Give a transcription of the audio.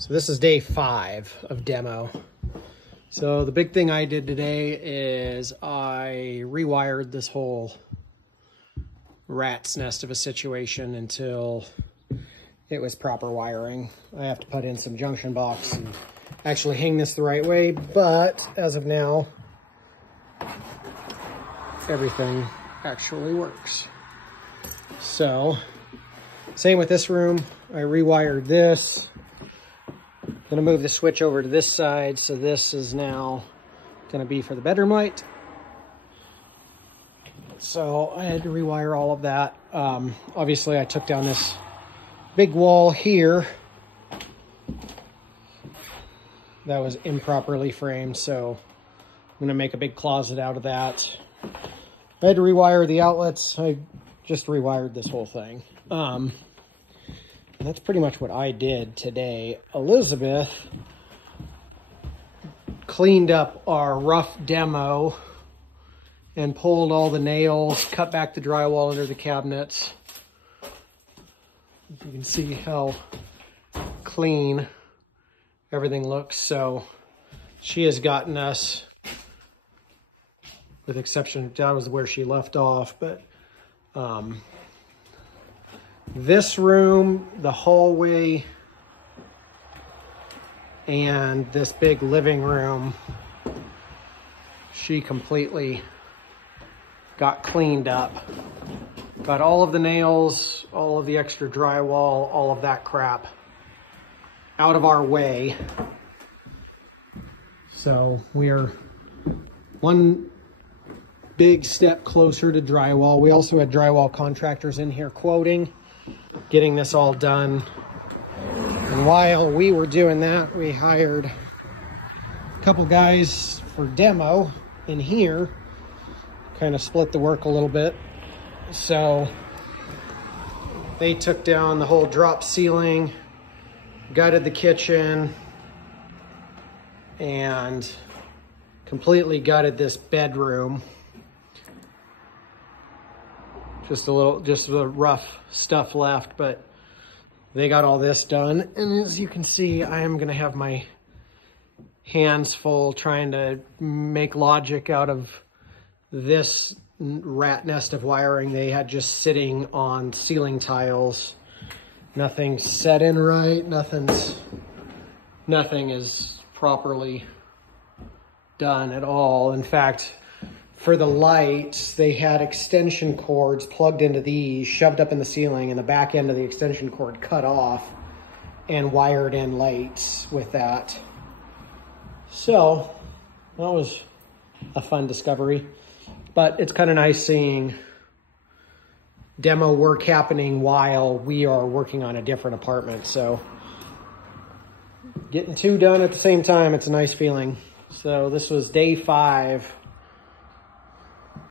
So this is day 5 of demo. So the big thing I did today is I rewired this whole rat's nest of a situation until it was proper wiring. I have to put in some junction box and actually hang this the right way, but as of now, everything actually works. So, same with this room. I rewired this. Gonna move the switch over to this side, so this is now gonna be for the bedroom light. So I had to rewire all of that. Obviously I took down this big wall here that was improperly framed, so I'm gonna make a big closet out of that. I had to rewire the outlets. I just rewired this whole thing. And that's pretty much what I did today. Elizabeth cleaned up our rough demo and pulled all the nails, cut back the drywall under the cabinets. You can see how clean everything looks. So she has gotten us, with exception, that was where she left off, but this room, the hallway, and this big living room, she completely got cleaned up. Got all of the nails, all of the extra drywall, all of that crap out of our way. So we're one big step closer to drywall. We also had drywall contractors in here quoting, getting this all done. And while we were doing that, we hired a couple guys for demo in here, kind of split the work a little bit. So they took down the whole drop ceiling, gutted the kitchen, and completely gutted this bedroom. Just the rough stuff left, but they got all this done. And as you can see, I am gonna have my hands full trying to make logic out of this rat nest of wiring they had just sitting on ceiling tiles. Nothing's set in right, nothing is properly done at all. In fact, for the lights, they had extension cords plugged into these, shoved up in the ceiling, and the back end of the extension cord cut off and wired in lights with that. So that was a fun discovery, but it's kind of nice seeing demo work happening while we are working on a different apartment. So getting two done at the same time, it's a nice feeling. So this was day 5